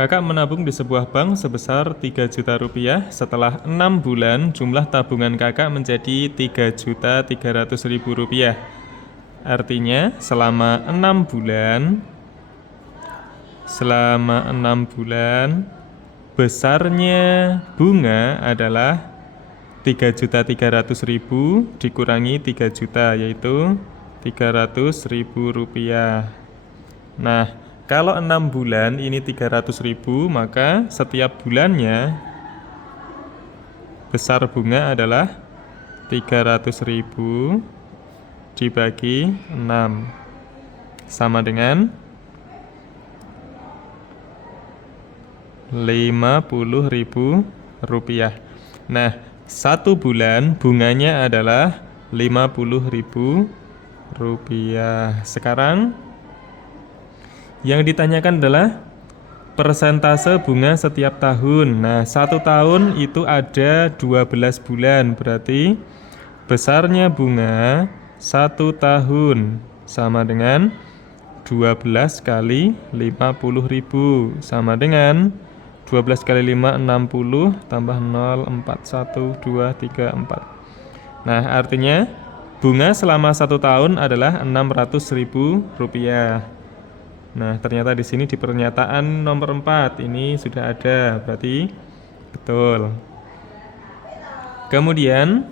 Kakak menabung di sebuah bank sebesar 3 juta rupiah. Setelah 6 bulan, jumlah tabungan kakak menjadi 3.300.000 rupiah. Artinya, selama 6 bulan, besarnya bunga adalah 3.300.000 dikurangi 3 juta, yaitu 300.000 rupiah. Nah, kalau 6 bulan ini 300.000, maka setiap bulannya besar bunga adalah 300.000 dibagi 6 sama dengan 50.000 rupiah. Nah, 1 bulan bunganya adalah 50.000 rupiah. Sekarang yang ditanyakan adalah persentase bunga setiap tahun. Nah, 1 tahun itu ada 12 bulan. Berarti besarnya bunga 1 tahun sama dengan 12 kali 50.000 sama dengan 12 kali 5, 60 tambah 0, 4, 1, 2, 3, 4. Nah, artinya bunga selama 1 tahun adalah 600.000 rupiah. Nah, ternyata di sini di pernyataan nomor 4 ini sudah ada, berarti betul. Kemudian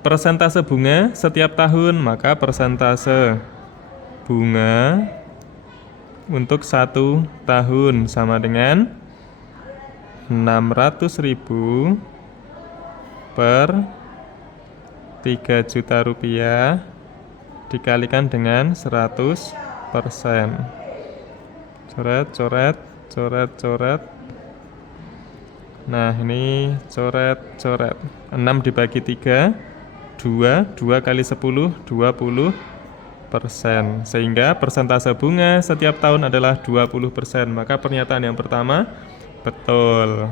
persentase bunga setiap tahun, maka persentase bunga untuk 1 tahun sama dengan 600.000 per 3 juta rupiah dikalikan dengan 100%. Coret. Nah, ini coret. 6 dibagi 3, 2 kali 10, 20%. Sehingga persentase bunga setiap tahun adalah 20%. Maka pernyataan yang pertama betul.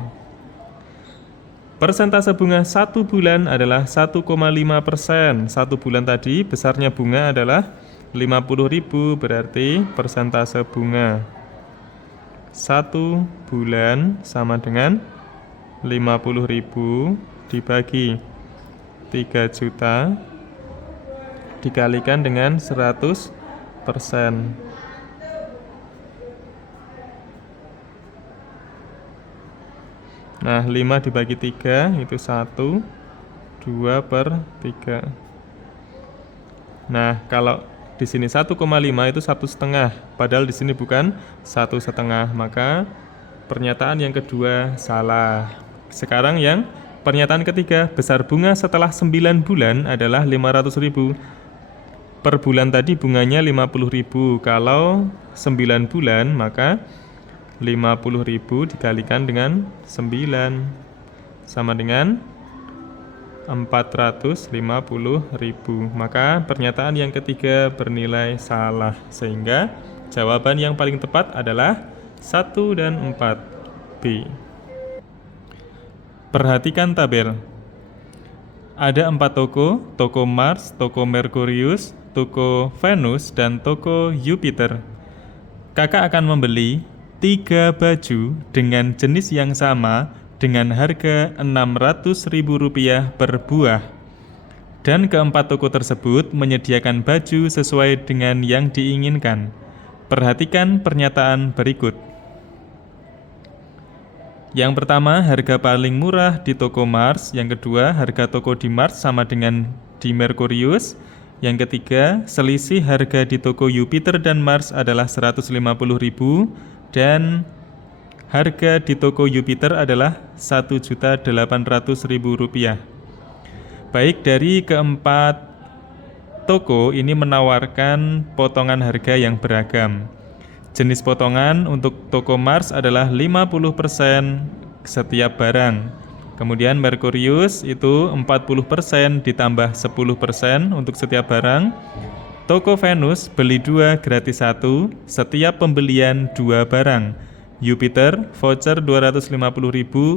Persentase bunga 1 bulan adalah 1,5%. 1 bulan tadi besarnya bunga adalah 50.000, berarti persentase bunga 1 bulan sama dengan 50.000 dibagi 3 juta dikalikan dengan 100%. Nah, 5 dibagi 3 itu 1, 2/3. Nah, kalau di sini 1,5 itu 1,5, padahal di sini bukan 1,5, maka pernyataan yang kedua salah. Sekarang yang pernyataan ketiga, besar bunga setelah 9 bulan adalah 500.000. Per bulan tadi bunganya 50.000. Kalau 9 bulan, maka 50.000 dikalikan dengan 9 sama dengan 450.000. Maka pernyataan yang ketiga bernilai salah, sehingga jawaban yang paling tepat adalah 1 dan 4, B. Perhatikan tabel. Ada 4 toko Mars, toko Merkurius, toko Venus, dan toko Jupiter. Kakak akan membeli 3 baju dengan jenis yang sama dengan harga Rp600.000 per buah. Dan keempat toko tersebut menyediakan baju sesuai dengan yang diinginkan. Perhatikan pernyataan berikut. Yang pertama, harga paling murah di toko Mars. Yang kedua, harga toko di Mars sama dengan di Merkurius. Yang ketiga, selisih harga di toko Jupiter dan Mars adalah 150.000 dan harga di toko Jupiter adalah Rp1.800.000. Baik, dari keempat toko ini menawarkan potongan harga yang beragam. Jenis potongan untuk toko Mars adalah 50% setiap barang. Kemudian Merkurius itu 40% ditambah 10% untuk setiap barang. Toko Venus beli 2 gratis 1 setiap pembelian 2 barang. Jupiter voucher 250.000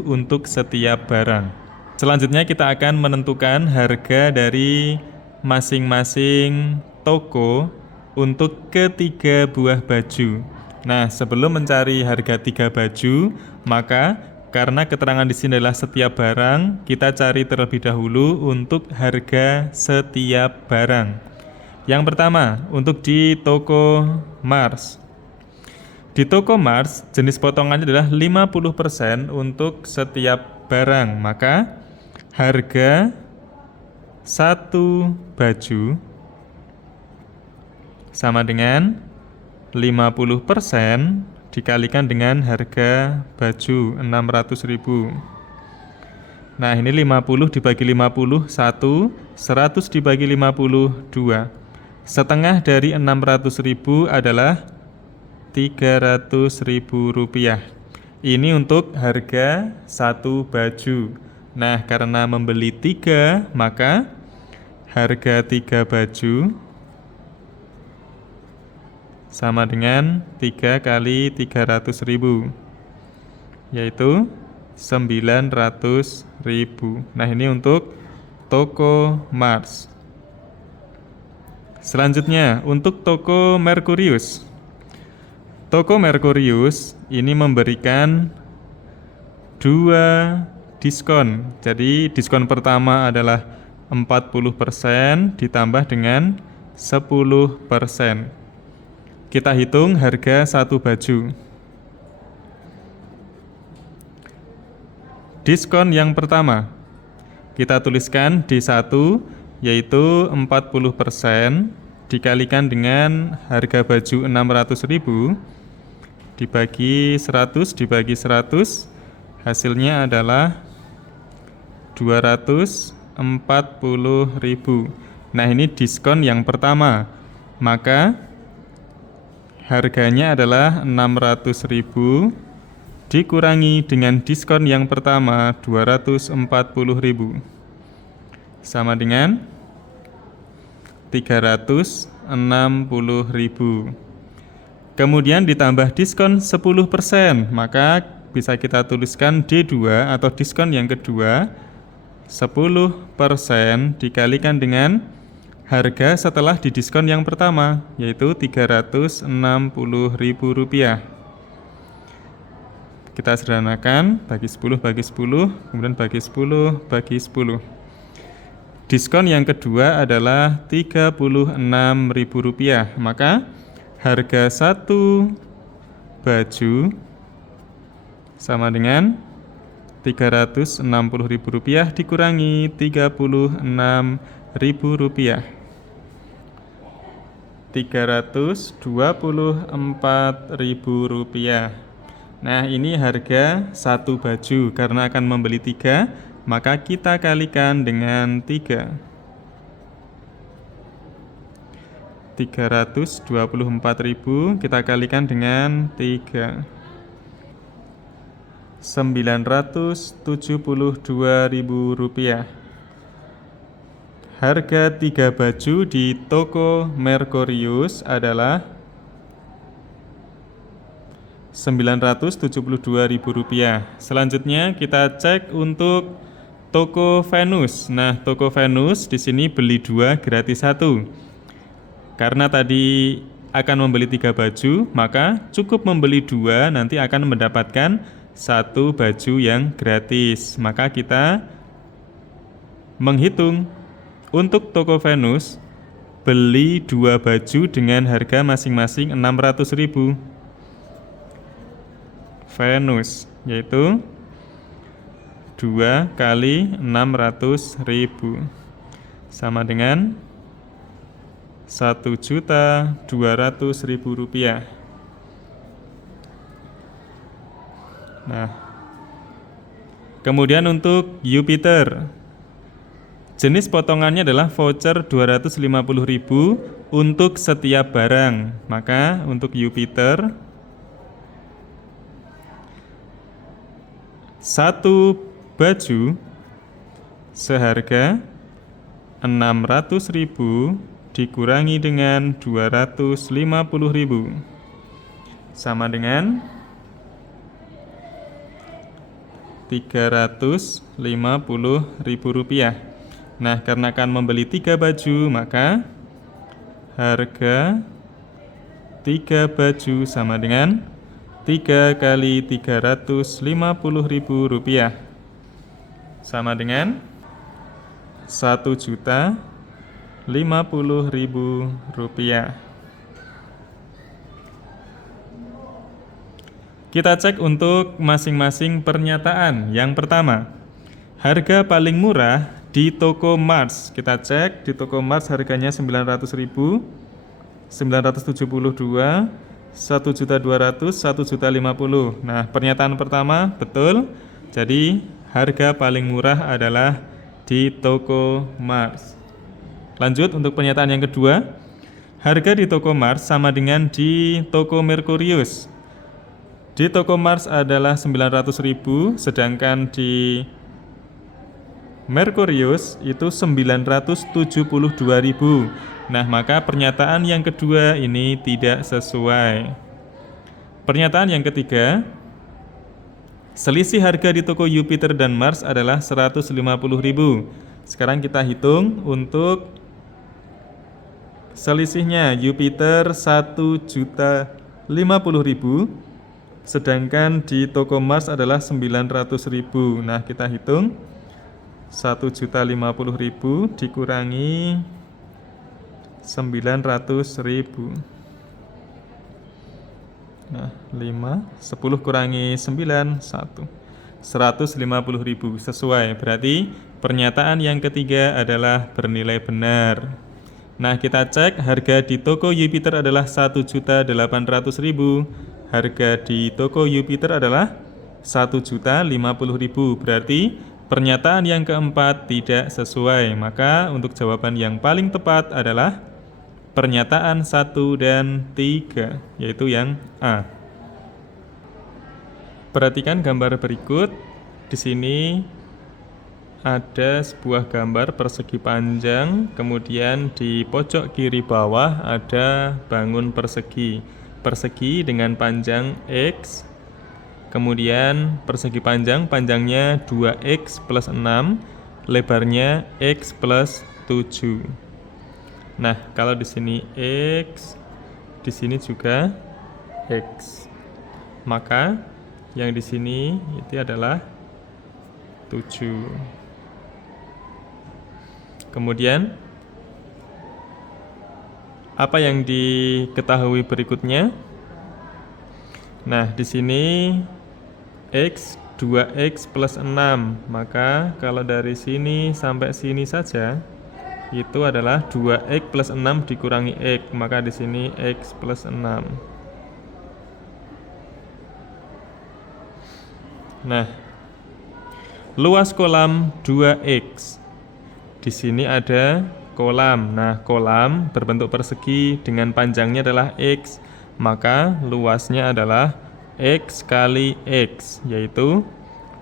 untuk setiap barang. Selanjutnya kita akan menentukan harga dari masing-masing toko untuk ketiga buah baju. Nah, sebelum mencari harga 3 baju, maka karena keterangan di sini adalah setiap barang, kita cari terlebih dahulu untuk harga setiap barang. Yang pertama, untuk di toko Mars. Di toko Mars, jenis potongannya adalah 50% untuk setiap barang. Maka harga satu baju sama dengan 50% dikalikan dengan harga baju 600.000. Nah, ini 50 dibagi 50 1, 100 dibagi 50 2. Setengah dari 600.000 adalah 300.000 rupiah. Ini untuk harga satu baju. Nah, karena membeli 3, maka harga 3 baju sama dengan 3 kali 300.000, yaitu 900.000. Nah, ini untuk toko Mars. Selanjutnya, untuk toko Merkurius. Toko Merkurius ini memberikan 2 diskon. Jadi diskon pertama adalah 40% ditambah dengan 10%. Kita hitung harga satu baju. Diskon yang pertama kita tuliskan D1, yaitu 40% dikalikan dengan harga baju 600.000 dibagi 100 dibagi 100, hasilnya adalah 240.000. Nah, ini diskon yang pertama. Maka harganya adalah 600.000 dikurangi dengan diskon yang pertama 240.000 sama dengan 360.000. Kemudian ditambah diskon 10%, maka bisa kita tuliskan D2 atau diskon yang kedua 10% dikalikan dengan harga setelah didiskon yang pertama, yaitu 360.000 rupiah. Kita sederhanakan, bagi 10 bagi 10, kemudian bagi 10 bagi 10. Diskon yang kedua adalah 36.000 rupiah, maka harga satu baju sama dengan 360.000 rupiah dikurangi 36.000 rupiah. 324.000 rupiah. Nah, ini harga satu baju. Karena akan membeli 3, maka kita kalikan dengan 3. 324.000 kita kalikan dengan 3. 972.000 rupiah. Harga 3 baju di toko Merkurius adalah 972.000 rupiah. Selanjutnya kita cek untuk toko Venus. Nah, toko Venus di sini beli 2 gratis 1. Karena tadi akan membeli 3 baju, maka cukup membeli 2, nanti akan mendapatkan 1 baju yang gratis. Maka kita menghitung untuk toko Venus beli 2 baju dengan harga masing-masing 600.000. Venus, yaitu 2 kali 600.000 sama dengan 1.200.000 rupiah. Nah, kemudian untuk Jupiter, jenis potongannya adalah voucher 250.000 untuk setiap barang. Maka untuk Jupiter, satu baju seharga 600.000 dikurangi dengan 250.000 sama dengan 350.000 rupiah. Nah, karena akan membeli 3 baju, maka harga 3 baju sama dengan 3 kali 350.000 rupiah sama dengan 1.050.000 rupiah. Kita cek untuk masing-masing pernyataan. Yang pertama, harga paling murah di toko Mars. Kita cek di toko Mars harganya 900.000, 972, 1.200.000, 1.050.000. Nah, pernyataan pertama betul. Jadi, harga paling murah adalah di toko Mars. Lanjut untuk pernyataan yang kedua. Harga di toko Mars sama dengan di toko Merkurius. Di toko Mars adalah 900.000, sedangkan di Merkurius itu 972.000. Nah, maka pernyataan yang kedua ini tidak sesuai. Pernyataan yang ketiga, selisih harga di toko Jupiter dan Mars adalah 150.000. Sekarang kita hitung untuk selisihnya. Jupiter 1.050.000, sedangkan di toko Mars adalah 900.000. Nah, kita hitung 1.050.000 dikurangi 900.000. Nah, 5, 10 kurangi 9, 1. 150.000 sesuai. Berarti pernyataan yang ketiga adalah bernilai benar. Nah, kita cek harga di toko Jupiter adalah 1.800.000. Harga di toko Jupiter adalah 1.050.000. Berarti pernyataan yang keempat tidak sesuai. Maka untuk jawaban yang paling tepat adalah pernyataan 1 dan 3, yaitu yang A. Perhatikan gambar berikut. Di sini ada sebuah gambar persegi panjang, kemudian di pojok kiri bawah ada bangun persegi. Persegi dengan panjang X, kemudian persegi panjangnya 2X plus 6, lebarnya X plus 7. Nah, kalau di sini X, di sini juga X, maka yang di sini itu adalah 7. Kemudian apa yang diketahui berikutnya? Nah, di sini X 2X plus 6. Maka kalau dari sini sampai sini saja itu adalah 2X plus 6 dikurangi X. Maka di sini X plus 6. Nah, luas kolam 2X. Di sini ada kolam. Nah, kolam berbentuk persegi dengan panjangnya adalah X, maka luasnya adalah X kali X, yaitu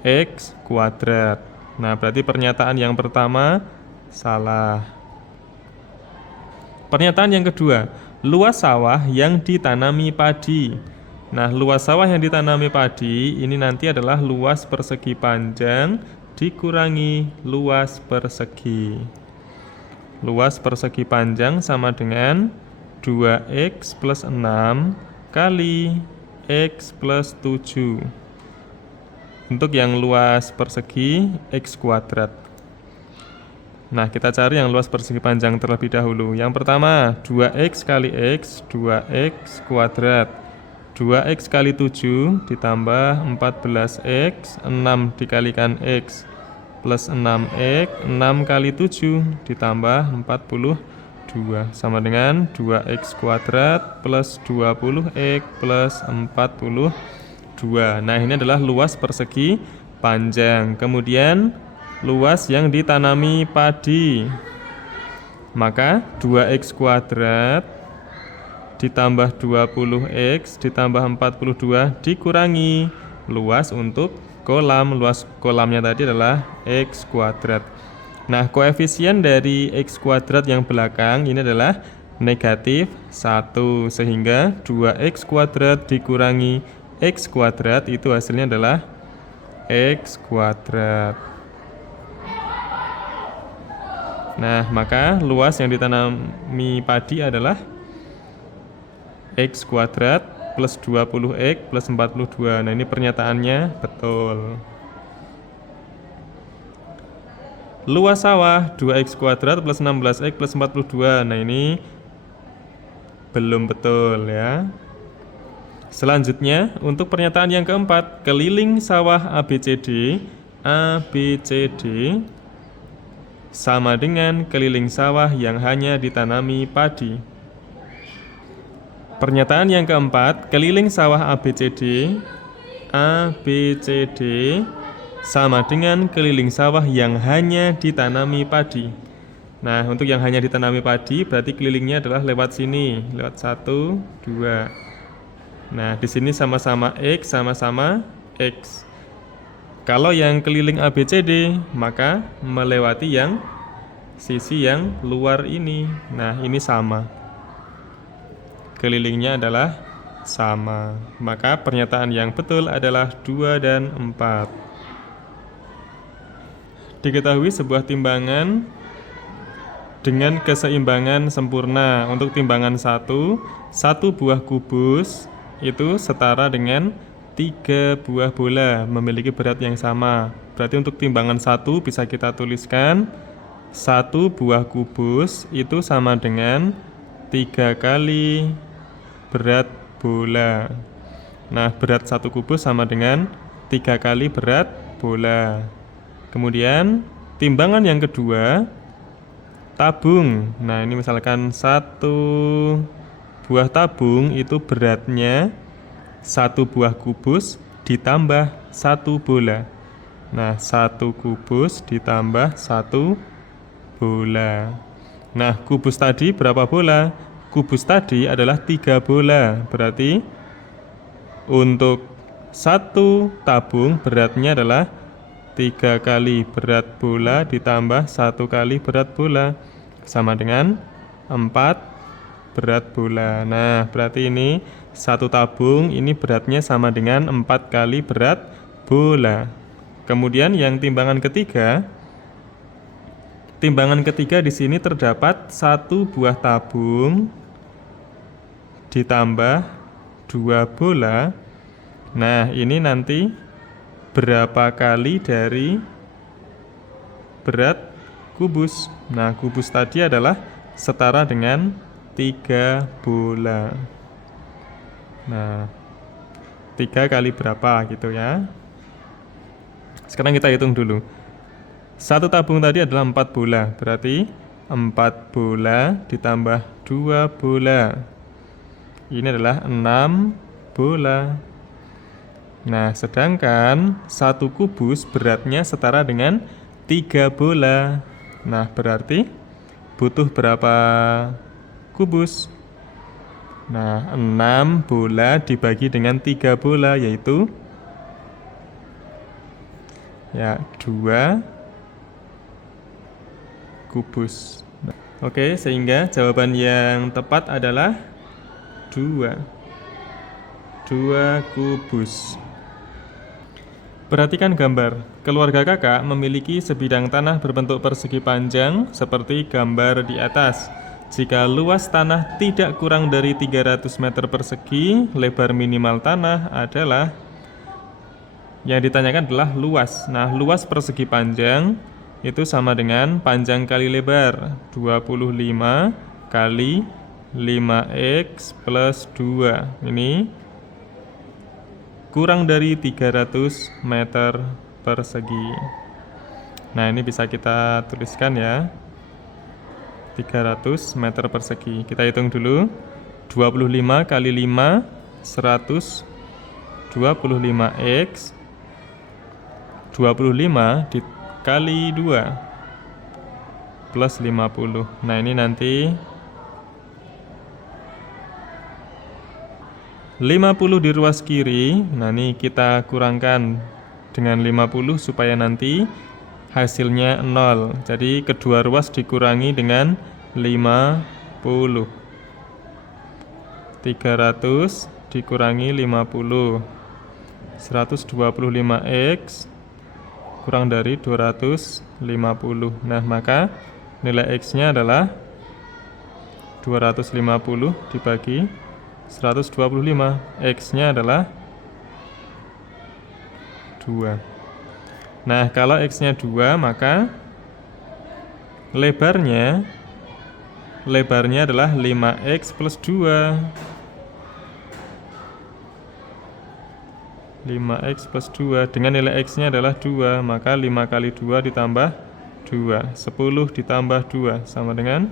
X kuadrat. Nah, berarti pernyataan yang pertama salah. Pernyataan yang kedua, luas sawah yang ditanami padi. Nah, luas sawah yang ditanami padi ini nanti adalah luas persegi panjang dikurangi luas persegi. Luas persegi panjang sama dengan 2X plus 6 kali X plus 7. Untuk yang luas persegi, X kuadrat. Nah, kita cari yang luas persegi panjang terlebih dahulu. Yang pertama, 2X kali X, 2X kuadrat. 2X kali 7 ditambah 14X, 6 dikalikan X plus 6X, 6 kali 7 ditambah 42 sama dengan 2X kuadrat plus 20X plus 42. Nah, ini adalah luas persegi panjang. Kemudian luas yang ditanami padi. Maka 2X kuadrat ditambah 20X ditambah 42 dikurangi luas untuk kolam. Luas kolamnya tadi adalah X kuadrat. Nah, koefisien dari X kuadrat yang belakang ini adalah negatif 1, sehingga 2X kuadrat dikurangi X kuadrat itu hasilnya adalah X kuadrat. Nah, maka luas yang ditanami padi adalah X kuadrat plus 20X plus 42. Nah, ini pernyataannya betul. Luas sawah 2X kuadrat plus 16X plus 42. Nah, ini belum betul ya. Selanjutnya, untuk pernyataan yang keempat, keliling sawah ABCD sama dengan keliling sawah yang hanya ditanami padi. Pernyataan yang keempat, keliling sawah ABCD sama dengan keliling sawah yang hanya ditanami padi. Nah, untuk yang hanya ditanami padi berarti kelilingnya adalah lewat sini, lewat 1, 2. Nah, di sini sama-sama X, sama-sama X. Kalau yang keliling ABCD, maka melewati yang sisi yang luar ini. Nah, ini sama. Kelilingnya adalah sama. Maka pernyataan yang betul adalah 2 dan 4. Diketahui sebuah timbangan dengan keseimbangan sempurna. Untuk timbangan 1 buah kubus itu setara dengan 3 buah bola memiliki berat yang sama. Berarti untuk timbangan 1 bisa kita tuliskan 1 buah kubus itu sama dengan 3 kali berat bola. Nah, berat 1 kubus sama dengan 3 kali berat bola. Kemudian timbangan yang kedua, tabung. Nah, ini misalkan 1 buah tabung itu beratnya 1 buah kubus ditambah 1 bola. Nah, 1 kubus ditambah 1 bola. Nah, kubus tadi berapa bola? Kubus tadi adalah 3 bola. Berarti untuk 1 tabung beratnya adalah 3 kali berat bola ditambah 1 kali berat bola, sama dengan 4 berat bola. Nah, berarti ini 1 tabung ini beratnya sama dengan 4 kali berat bola. Kemudian yang timbangan ketiga di sini terdapat 1 buah tabung ditambah 2 bola. Nah, ini nanti berapa kali dari berat kubus? Nah, kubus tadi adalah setara dengan 3 bola. Nah, 3 kali berapa gitu ya. Sekarang kita hitung dulu. 1 tabung tadi adalah 4 bola. Berarti 4 bola ditambah 2 bola. Ini adalah 6 bola. Nah, sedangkan 1 kubus beratnya setara dengan 3 bola. Nah, berarti butuh berapa kubus? Nah, 6 bola dibagi dengan 3 bola, yaitu 2 kubus. Oke, sehingga jawaban yang tepat adalah 2 kubus. Perhatikan gambar. Keluarga kakak memiliki sebidang tanah berbentuk persegi panjang seperti gambar di atas. Jika luas tanah tidak kurang dari 300 meter persegi, lebar minimal tanah adalah, yang ditanyakan adalah luas. Nah, luas persegi panjang itu sama dengan panjang kali lebar, 25 kali 5x plus 2. Ini kurang dari 300 meter persegi. Nah, ini bisa kita tuliskan ya, 300 meter persegi. Kita hitung dulu, 25 kali 5, 125x, 25 dikali 2 plus 50. Nah, ini nanti 50 di ruas kiri. Nah, ini kita kurangkan dengan 50 supaya nanti hasilnya 0. Jadi kedua ruas dikurangi dengan 50. 300 dikurangi 50. 125x kurang dari 250. Nah, maka nilai X-nya adalah 250 dibagi 125. X-nya adalah 2. Nah, kalau X-nya 2, maka lebarnya adalah 5X plus 2. 5X plus 2 dengan nilai X-nya adalah 2, maka 5 kali 2 ditambah 2, 10 ditambah 2 sama dengan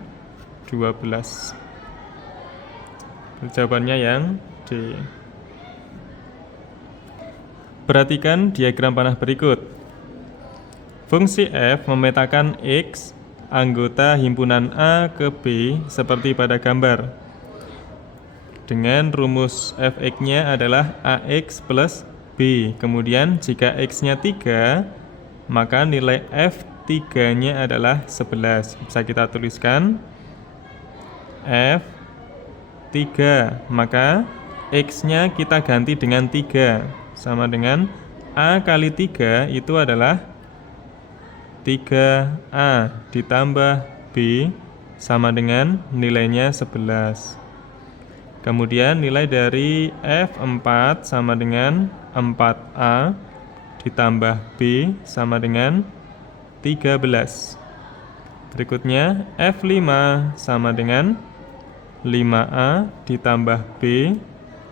12. Jawabannya yang D. Perhatikan diagram panah berikut. Fungsi f memetakan X anggota himpunan A ke B seperti pada gambar. Dengan rumus fx-nya adalah AX plus B. Kemudian jika X-nya 3, maka nilai F3-nya adalah 11. Bisa kita tuliskan F3, maka X-nya kita ganti dengan 3, sama dengan A kali 3 itu adalah 3A ditambah B sama dengan nilainya 11. Kemudian nilai dari F4 sama dengan 4A ditambah B sama dengan 13. Berikutnya F5 sama dengan 5A ditambah B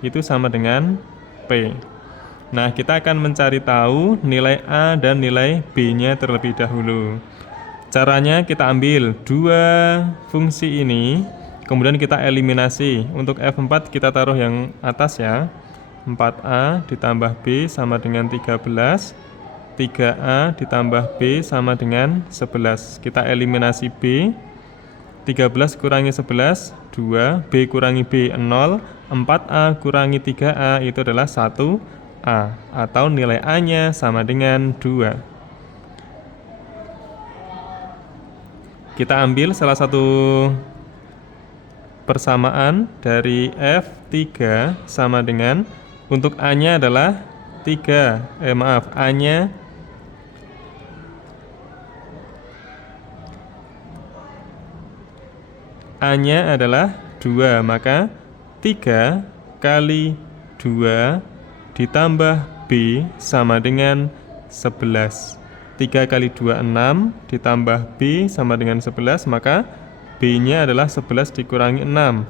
itu sama dengan P. Nah, kita akan mencari tahu nilai A dan nilai B-nya terlebih dahulu. Caranya kita ambil dua fungsi ini, kemudian kita eliminasi. Untuk F4 kita taruh yang atas ya. 4A ditambah B sama dengan 13. 3A ditambah B sama dengan 11. Kita eliminasi B. 13 kurangi 11, 2. B kurangi B, 0. 4A kurangi 3A itu adalah 1A. Atau nilai A-nya sama dengan 2. Kita ambil salah satu persamaan dari F3 sama dengan, untuk A-nya adalah 3. A-nya adalah 2, maka 3 kali 2 ditambah B sama dengan 11. 3 kali 2, 6, ditambah B sama dengan 11, maka B-nya adalah 11 dikurangi 6.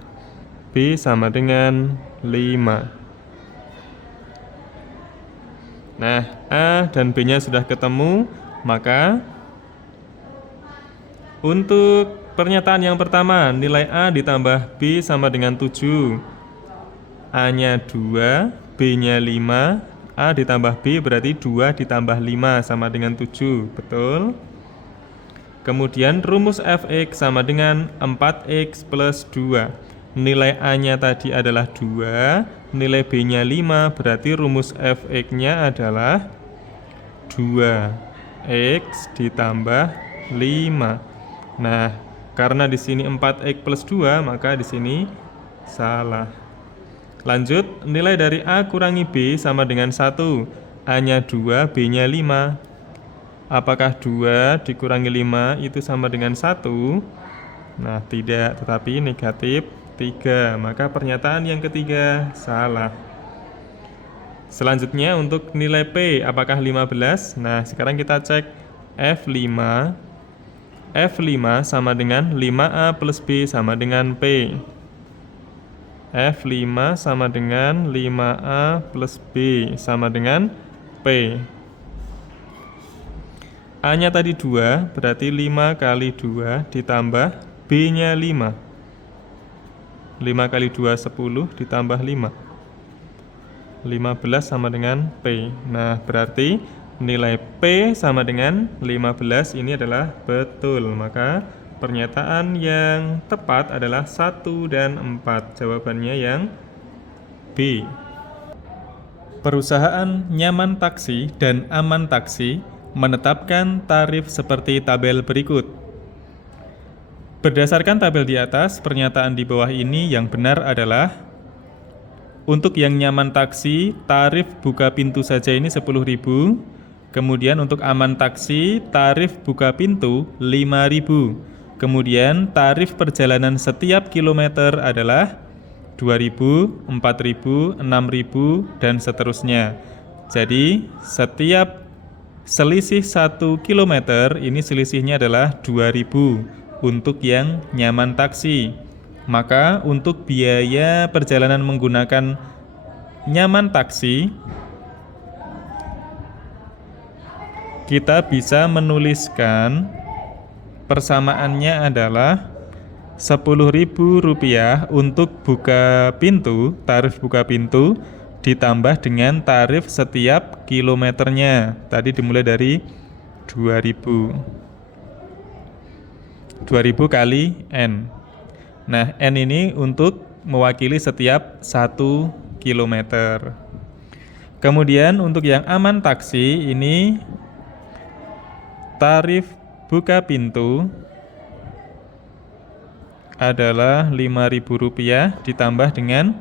B sama dengan 5. Nah, A dan B-nya sudah ketemu, maka untuk pernyataan yang pertama, nilai A ditambah B sama dengan 7. A-nya 2, B-nya 5, A ditambah B berarti 2 ditambah 5 sama dengan 7, betul? Kemudian rumus fx sama dengan 4x plus 2. Nilai A-nya tadi adalah 2, nilai B-nya 5, berarti rumus fx-nya adalah 2x ditambah 5. Nah, karena di sini 4x plus 2, maka di sini salah. Lanjut, nilai dari A kurangi B sama dengan 1. A-nya 2, B-nya 5. Apakah 2 dikurangi 5 itu sama dengan 1? Nah, tidak, tetapi negatif 3. Maka pernyataan yang ketiga salah. Selanjutnya untuk nilai P, apakah 15? Nah, sekarang kita cek F5. F5 sama dengan 5A plus B sama dengan P. F5 sama dengan 5A plus B sama dengan P. A-nya tadi 2, berarti 5 kali 2 ditambah B-nya 5. 5 kali 2, 10 ditambah 5. 15 sama dengan P. Nah, berarti nilai P sama dengan 15 ini adalah betul. Maka pernyataan yang tepat adalah 1 dan 4. Jawabannya yang B. Perusahaan Nyaman Taksi dan Aman Taksi menetapkan tarif seperti tabel berikut. Berdasarkan tabel di atas, pernyataan di bawah ini yang benar adalah untuk yang Nyaman Taksi, tarif buka pintu saja ini 10.000. Kemudian untuk Aman Taksi, tarif buka pintu 5.000. Kemudian tarif perjalanan setiap kilometer adalah 2.000, 4.000, 6.000, dan seterusnya. Jadi setiap selisih 1 kilometer ini selisihnya adalah 2.000 untuk yang nyaman taksi. Maka untuk biaya perjalanan menggunakan nyaman taksi, kita bisa menuliskan persamaannya adalah Rp10.000 untuk buka pintu, tarif buka pintu, ditambah dengan tarif setiap kilometernya. Tadi dimulai dari 2.000. 2.000 kali N. Nah, N ini untuk mewakili setiap 1 kilometer. Kemudian untuk yang aman taksi ini tarif buka pintu adalah Rp5.000 ditambah dengan,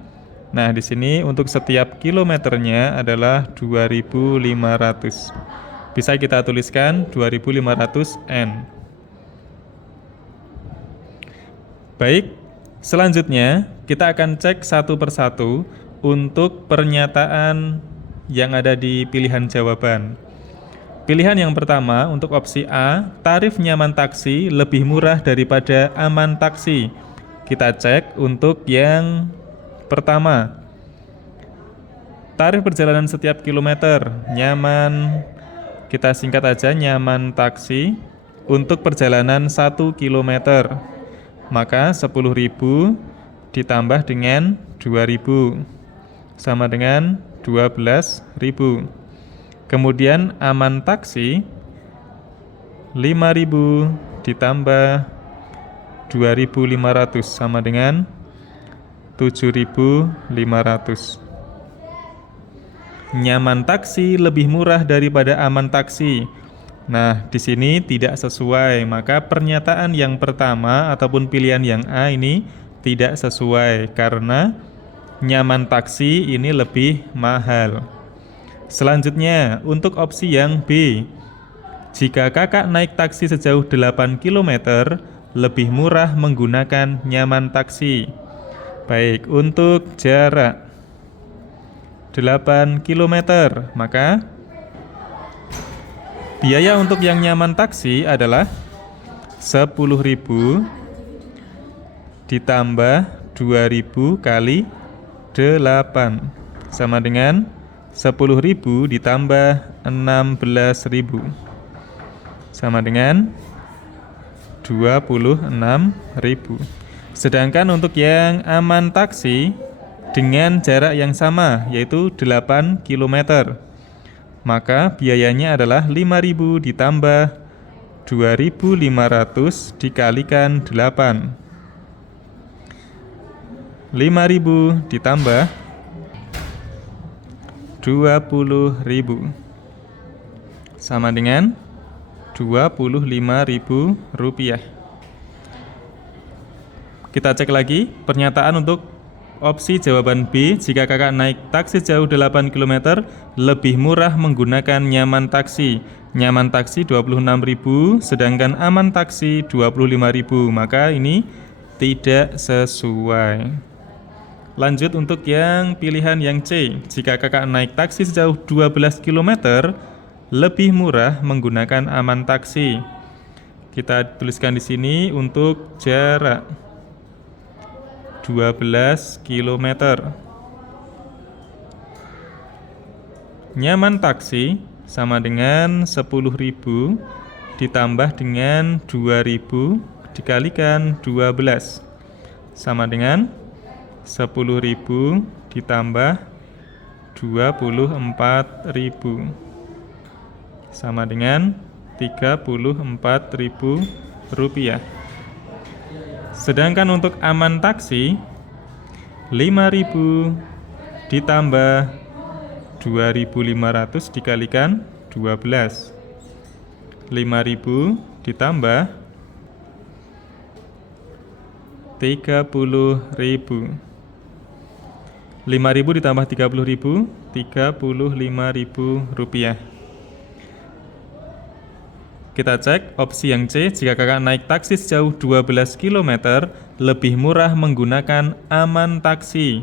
nah di sini untuk setiap kilometernya adalah 2.500. Bisa kita tuliskan 2.500 N. Baik, selanjutnya kita akan cek satu persatu untuk pernyataan yang ada di pilihan jawaban. Pilihan yang pertama untuk opsi A, tarif nyaman taksi lebih murah daripada aman taksi. Kita cek untuk yang pertama. Tarif perjalanan setiap kilometer, nyaman, kita singkat aja nyaman taksi untuk perjalanan 1 kilometer. Maka 10.000 ditambah dengan 2.000 sama dengan 12.000. Kemudian aman taksi 5.000 ditambah 2.500 sama dengan 7.500. Nyaman taksi lebih murah daripada aman taksi. Nah, di sini tidak sesuai, maka pernyataan yang pertama ataupun pilihan yang A ini tidak sesuai karena nyaman taksi ini lebih mahal. Selanjutnya, untuk opsi yang B, jika kakak naik taksi sejauh 8 km, lebih murah menggunakan nyaman taksi. Baik, untuk jarak 8 km, maka biaya untuk yang nyaman taksi adalah 10.000 ditambah 2.000 kali 8 sama dengan 10.000 ditambah 16.000 sama dengan 26.000. Sedangkan untuk yang aman taksi dengan jarak yang sama yaitu 8 km, maka biayanya adalah 5.000 ditambah 2.500 dikalikan 8. 5.000 ditambah 20.000 sama dengan 25.000 rupiah. Kita cek lagi pernyataan untuk opsi jawaban B, jika kakak naik taksi jauh 8 km lebih murah menggunakan nyaman taksi. Nyaman taksi 26.000 sedangkan aman taksi 25.000, maka ini tidak sesuai. Lanjut untuk yang pilihan yang C, jika kakak naik taksi sejauh 12 km lebih murah menggunakan aman taksi. Kita tuliskan di sini untuk jarak 12 km. Nyaman taksi sama dengan 10.000 ditambah dengan 2.000 dikalikan 12 sama dengan 10.000 ditambah 24.000 sama dengan 34.000 rupiah. Sedangkan untuk aman taksi 5.000 ditambah 2.500 dikalikan 12. 5.000 ditambah 30.000. 5.000 ditambah 30.000, 35.000 rupiah. Kita cek opsi yang C, jika kakak naik taksi sejauh 12 km, lebih murah menggunakan Aman Taksi.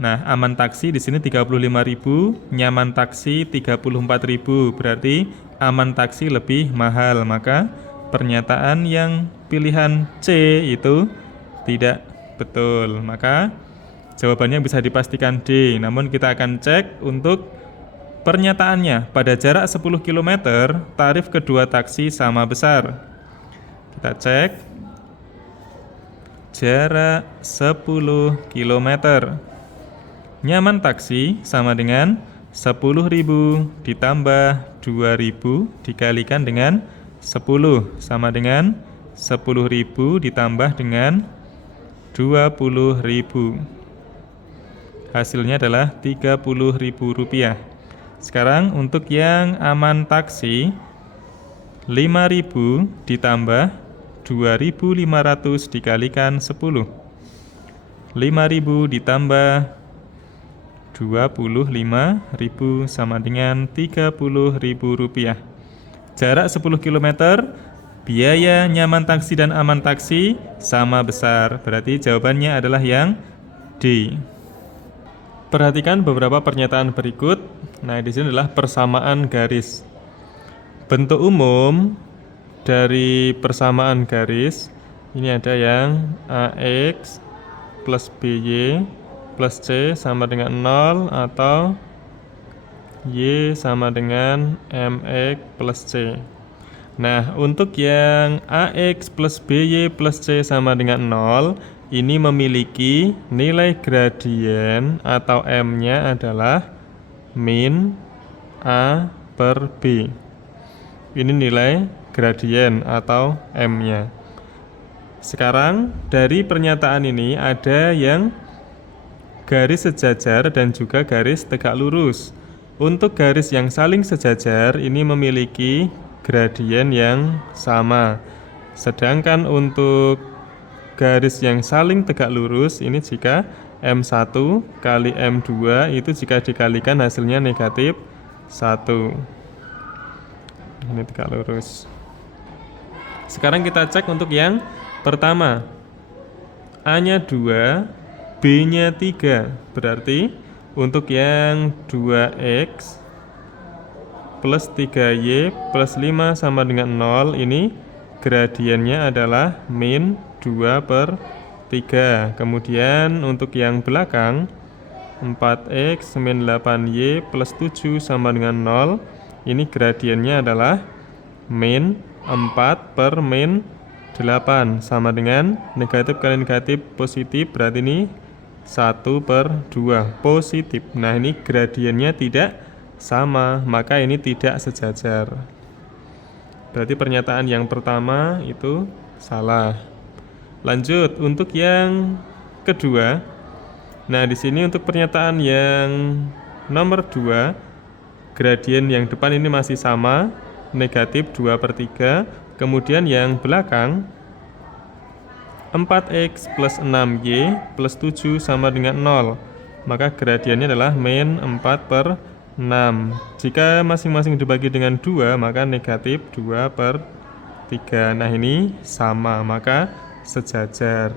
Nah, Aman Taksi di sini 35.000, Nyaman Taksi 34.000, berarti Aman Taksi lebih mahal. Maka pernyataan yang pilihan C itu tidak betul. Maka jawabannya bisa dipastikan D. Namun kita akan cek untuk pernyataannya. Pada jarak 10 km, tarif kedua taksi sama besar. Kita cek jarak 10 km. Nyaman Taksi sama dengan 10.000 ditambah 2.000 dikalikan dengan 10 sama dengan 10.000 ditambah dengan 20.000. Hasilnya adalah Rp30.000. Sekarang untuk yang Aman Taksi, 5.000 ditambah 2.500 dikalikan 10. 5.000 ditambah 25.000 sama dengan Rp30.000. Jarak 10 km, biaya Nyaman Taksi dan Aman Taksi sama besar. Berarti jawabannya adalah yang D. Perhatikan beberapa pernyataan berikut. Nah, di sini adalah persamaan garis. Bentuk umum dari persamaan garis ini ada yang AX plus BY plus C sama dengan 0 atau Y sama dengan MX plus C. Nah, untuk yang AX plus BY plus C sama dengan 0, ini memiliki nilai gradien atau M-nya adalah min A per B. Ini nilai gradien atau M-nya. Sekarang dari pernyataan ini ada yang garis sejajar dan juga garis tegak lurus. Untuk garis yang saling sejajar ini memiliki gradien yang sama. Sedangkan untuk garis yang saling tegak lurus ini jika M1 kali M2 itu jika dikalikan hasilnya negatif 1. Ini tegak lurus. Sekarang kita cek untuk yang pertama. A-nya 2, B-nya 3, berarti untuk yang 2X plus 3Y plus 5 sama dengan 0, ini gradiennya adalah min 2 per 3. Kemudian untuk yang belakang 4X min 8Y plus 7 sama dengan 0, ini gradiennya adalah min 4 per min 8 sama dengan negatif kali negatif positif, berarti ini 1 per 2 positif. Nah, ini gradiennya tidak sama, maka ini tidak sejajar. Berarti pernyataan yang pertama itu salah. Lanjut untuk yang kedua. Nah, di sini untuk pernyataan yang nomor 2, gradien yang depan ini masih sama, negatif 2 per 3. Kemudian yang belakang 4X plus 6Y plus 7 sama dengan 0. Maka gradiennya adalah min 4 per 6. Jika masing-masing dibagi dengan 2, maka negatif 2 per 3. Nah, ini sama, maka sejajar.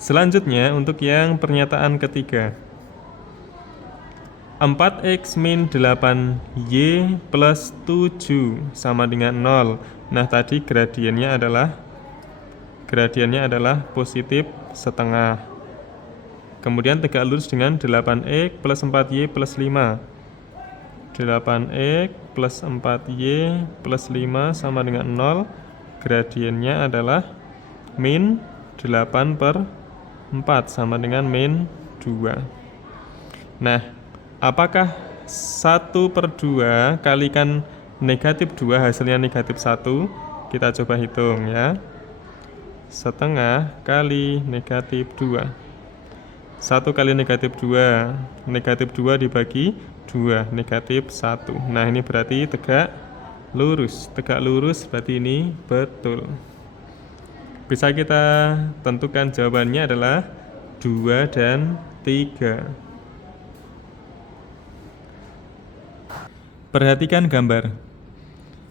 Selanjutnya untuk yang pernyataan ketiga. 4X min 8Y plus 7 sama dengan 0. Nah, tadi gradiennya adalah positif setengah. Kemudian tegak lurus dengan 8X plus 4Y plus 5. 8X plus 4Y plus 5 sama dengan 0. Gradiennya adalah min 8 per 4 sama dengan min 2. Nah, apakah 1 per 2 kalikan negatif 2 hasilnya negatif 1? Kita coba hitung ya. Setengah kali negatif 2. 1 kali negatif 2. Negatif 2 dibagi 2. Negatif 1. Nah, ini berarti tegak lurus. Tegak lurus berarti ini betul. Bisa kita tentukan jawabannya adalah 2 dan 3. Perhatikan gambar.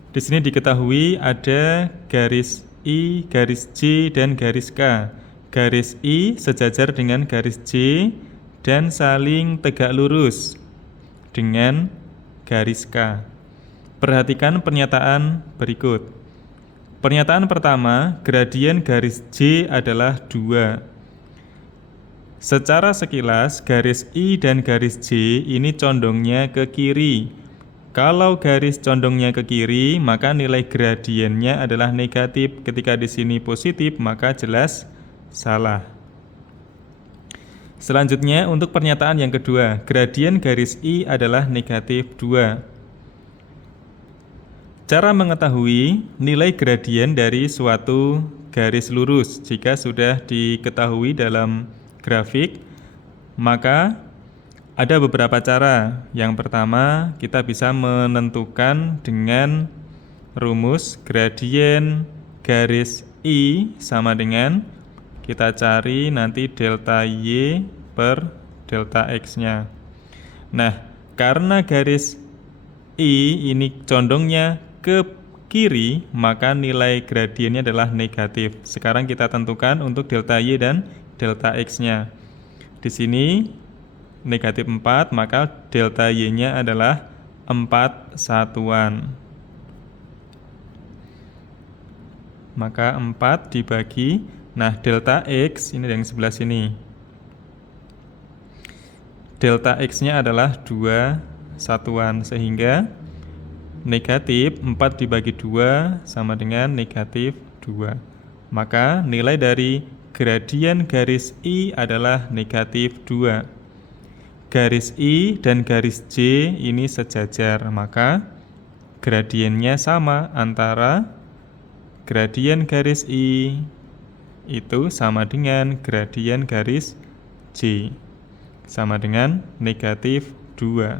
Di sini diketahui ada garis I, garis J, dan garis K. Garis I sejajar dengan garis J dan saling tegak lurus dengan garis K. Perhatikan pernyataan berikut. Pernyataan pertama, gradien garis J adalah 2. Secara sekilas, garis I dan garis J ini condongnya ke kiri. Kalau garis condongnya ke kiri, maka nilai gradiennya adalah negatif. Ketika di sini positif, maka jelas salah. Selanjutnya, untuk pernyataan yang kedua, gradien garis I adalah negatif 2. Cara mengetahui nilai gradien dari suatu garis lurus jika sudah diketahui dalam grafik, maka ada beberapa cara. Yang pertama, kita bisa menentukan dengan rumus gradien garis I sama dengan kita cari nanti delta Y per delta X-nya. Nah, karena garis I ini condongnya ke kiri, maka nilai gradiennya adalah negatif. Sekarang kita tentukan untuk delta Y dan delta X-nya. Di sini negatif 4, maka delta Y-nya adalah 4 satuan. Maka 4 dibagi, nah delta X, ini yang sebelah sini. Delta X-nya adalah 2 satuan, sehingga negatif 4 dibagi 2 sama dengan negatif 2. Maka nilai dari gradien garis I adalah negatif 2. Garis I dan garis J ini sejajar, maka gradiennya sama antara gradien garis I itu sama dengan gradien garis J, sama dengan negatif 2.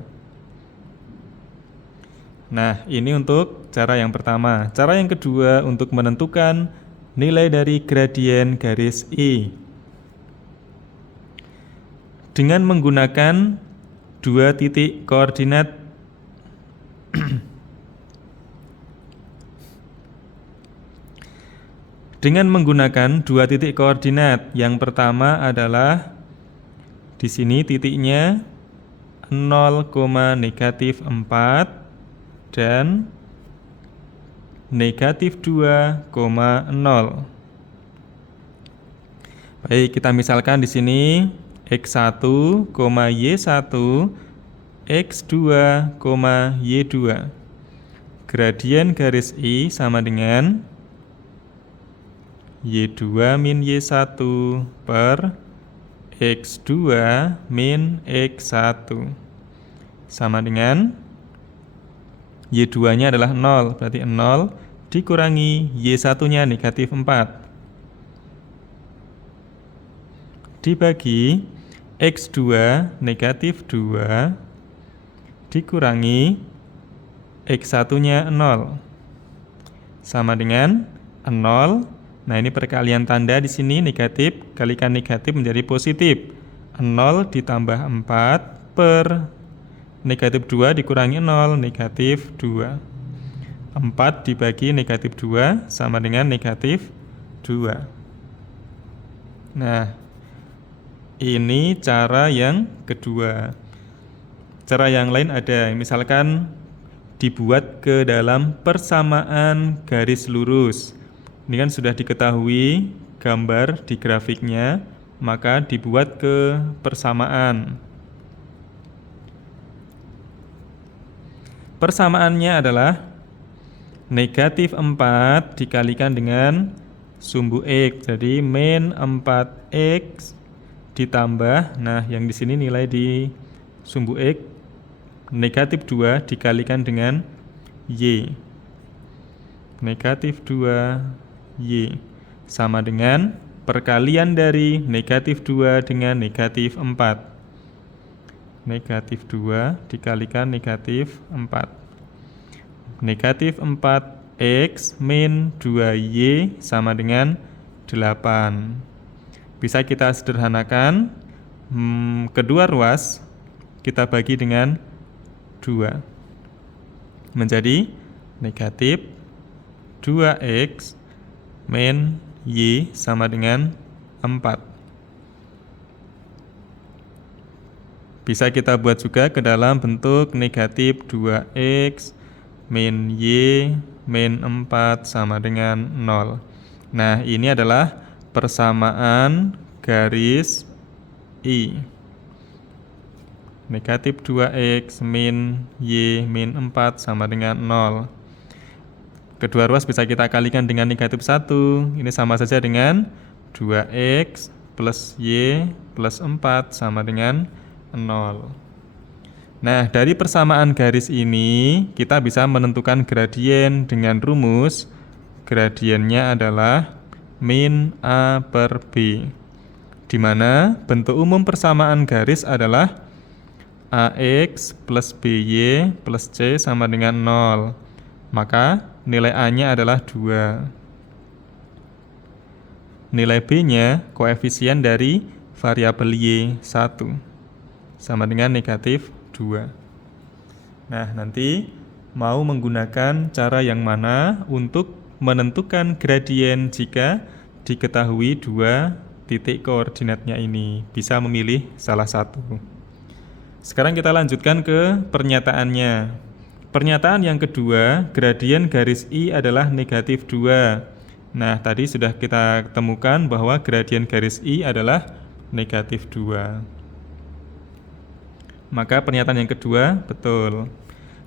Nah, ini untuk cara yang pertama. Cara yang kedua untuk menentukan nilai dari gradien garis I. Dengan menggunakan 2 titik koordinat dengan menggunakan 2 titik koordinat. Yang pertama adalah di sini titiknya 0,-4 dan negatif 2,0. Baik, kita misalkan di sini X1, Y1, X2, Y2. Gradien garis I sama dengan Y2 min Y1 per X2 min X1 sama dengan Y2-nya adalah 0, berarti 0 dikurangi Y1-nya negatif 4. Dibagi X2 negatif 2 dikurangi X1-nya 0. Sama dengan 0. Nah, ini perkalian tanda di sini negatif, kalikan negatif menjadi positif. 0 ditambah 4 per negatif 2 dikurangi 0, negatif 2. 4 dibagi negatif 2 sama dengan negatif 2. Nah, ini cara yang kedua. Cara yang lain ada, misalkan dibuat ke dalam persamaan garis lurus. Ini kan sudah diketahui gambar di grafiknya, maka dibuat ke persamaan. Persamaannya adalah negatif 4 dikalikan dengan sumbu X. Jadi min 4X ditambah, nah yang di sini nilai di sumbu X negatif 2 dikalikan dengan Y. Negatif 2Y sama dengan perkalian dari negatif 2 dengan negatif 4. Negatif 2 dikalikan negatif 4. Negatif 4X min 2Y sama dengan 8. Bisa kita sederhanakan, kedua ruas kita bagi dengan 2. Menjadi negatif 2X min Y sama dengan 4. Bisa kita buat juga ke dalam bentuk negatif 2X min Y min 4 sama dengan 0. Nah, ini adalah persamaan garis I. Negatif 2X min Y min 4 sama dengan 0. Kedua ruas bisa kita kalikan dengan negatif 1. Ini sama saja dengan 2X plus Y plus 4 sama dengan 0. Nah, dari persamaan garis ini, kita bisa menentukan gradien dengan rumus. Gradiennya adalah min A per B, di mana bentuk umum persamaan garis adalah AX plus BY plus C sama dengan 0. Maka nilai A-nya adalah 2. Nilai B-nya koefisien dari variabel Y 1 sama dengan negatif 2. Nah, nanti mau menggunakan cara yang mana untuk menentukan gradien jika diketahui 2 titik koordinatnya ini. Bisa memilih salah satu. Sekarang kita lanjutkan ke pernyataannya. Pernyataan yang kedua, gradien garis I adalah negatif 2. Nah, tadi sudah kita temukan bahwa gradien garis I adalah negatif 2. Maka pernyataan yang kedua betul.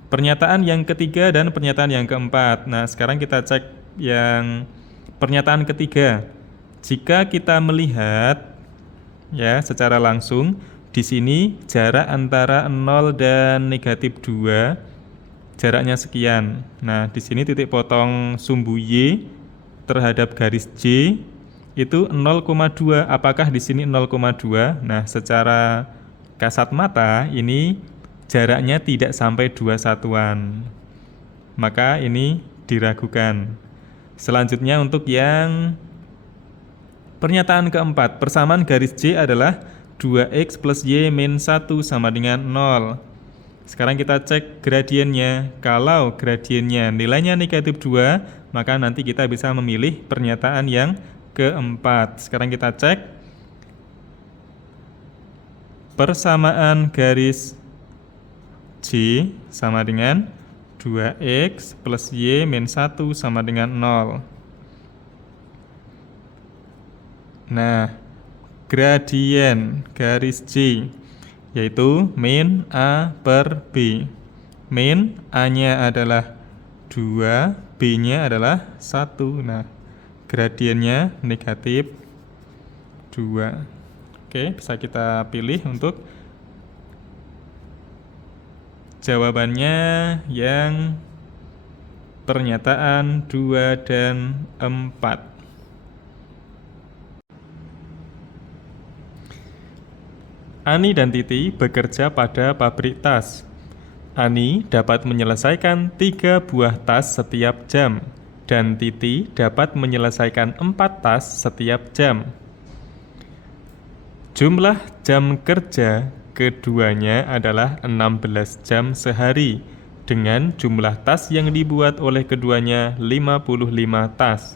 Pernyataan yang ketiga dan pernyataan yang keempat. Nah, sekarang kita cek yang pernyataan ketiga. Jika kita melihat ya secara langsung, di sini jarak antara 0 dan negatif 2 jaraknya sekian. Nah, di sini titik potong sumbu Y terhadap garis J itu 0,2. Apakah di sini 0,2? Nah, secara kasat mata ini jaraknya tidak sampai 2 satuan. Maka ini diragukan. Selanjutnya untuk yang pernyataan keempat, persamaan garis J adalah 2X plus Y min 1 sama dengan 0. Sekarang kita cek gradiennya. Kalau gradiennya nilainya negatif 2, maka nanti kita bisa memilih pernyataan yang keempat. Sekarang kita cek persamaan garis J sama dengan 2X plus Y min 1 sama dengan 0. Nah, gradien garis J yaitu min A per B. Min A-nya adalah 2, B-nya adalah 1. Nah, gradiennya negatif 2. Oke, bisa kita pilih untuk jawabannya yang pernyataan 2 dan 4. Ani dan Titi bekerja pada pabrik tas. Ani dapat menyelesaikan 3 buah tas setiap jam, dan Titi dapat menyelesaikan 4 tas setiap jam. Jumlah jam kerja keduanya adalah 16 jam sehari, dengan jumlah tas yang dibuat oleh keduanya 55 tas.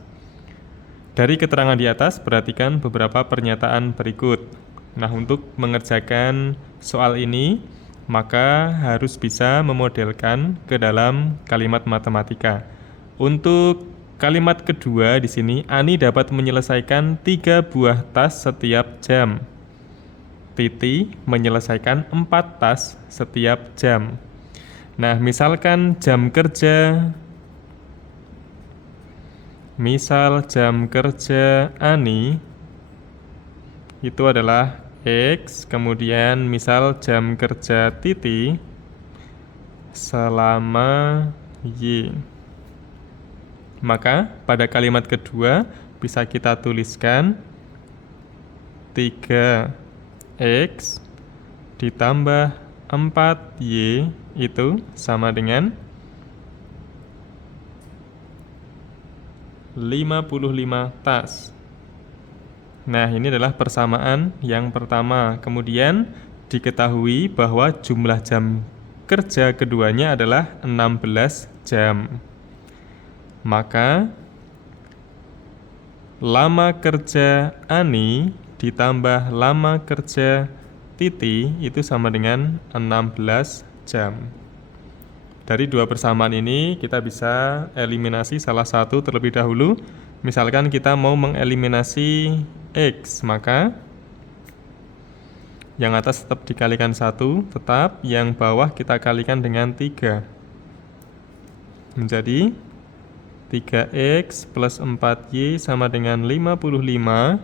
Dari keterangan di atas, perhatikan beberapa pernyataan berikut. Nah, untuk mengerjakan soal ini, maka harus bisa memodelkan ke dalam kalimat matematika. Untuk kalimat kedua di sini, Ani dapat menyelesaikan 3 buah tas setiap jam. Titi menyelesaikan 4 tas setiap jam. Nah, misalkan jam kerja, jam kerja Ani itu adalah X, kemudian misal jam kerja Titi selama Y. Maka pada kalimat kedua bisa kita tuliskan 3X ditambah 4Y itu sama dengan 55 tas. Nah, ini adalah persamaan yang pertama. Kemudian diketahui bahwa jumlah jam kerja keduanya adalah 16 jam. Maka lama kerja Ani ditambah lama kerja Titi itu sama dengan 16 jam. Dari dua persamaan ini kita bisa eliminasi salah satu terlebih dahulu. Misalkan kita mau mengeliminasi X, maka yang atas tetap dikalikan 1, tetap yang bawah kita kalikan dengan 3. Menjadi 3X plus 4Y sama dengan 55.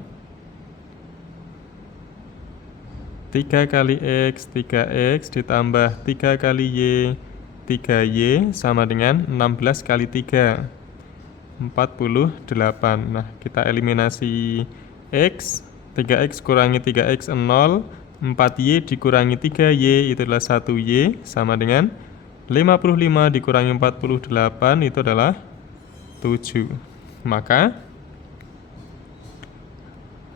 3 kali X, 3X ditambah 3 kali Y, 3Y sama dengan 16 kali 3, 48. Nah, kita eliminasi X, 3X kurangi 3X 0, 4Y dikurangi 3Y itu adalah 1Y sama dengan 55 dikurangi 48 itu adalah 7. Maka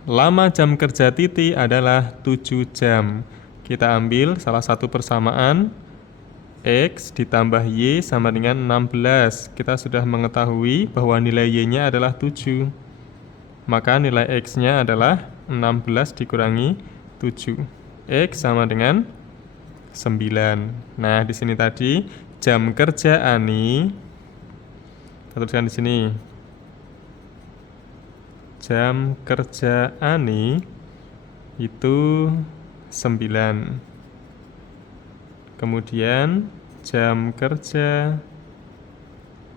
lama jam kerja Titi adalah 7 jam. Kita ambil salah satu persamaan, X ditambah Y sama dengan 16. Kita sudah mengetahui bahwa nilai Y-nya adalah 7. Maka nilai X-nya adalah 16 dikurangi 7. X sama dengan 9. Nah, di sini tadi jam kerja Ani, kita tuliskan di sini. Jam kerja Ani itu 9. Kemudian jam kerja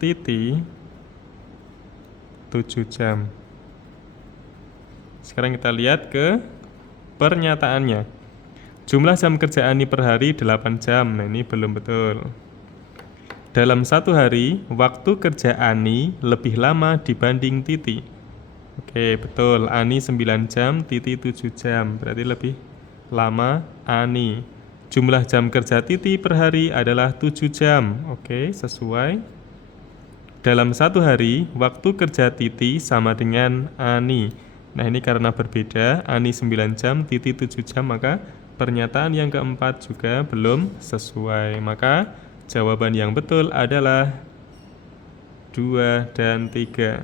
Titi 7 jam. Sekarang kita lihat ke pernyataannya. Jumlah jam kerja Ani per hari 8 jam. Nah, ini belum betul. Dalam satu hari, waktu kerja Ani lebih lama dibanding Titi. Oke, betul. Ani 9 jam, Titi 7 jam. Berarti lebih lama Ani. Jumlah jam kerja Titi per hari adalah 7 jam. Oke, sesuai. Dalam satu hari, waktu kerja Titi sama dengan Ani. Nah, ini karena berbeda. Ani 9 jam, Titi 7 jam, maka pernyataan yang keempat juga belum sesuai. Maka jawaban yang betul adalah 2 dan 3.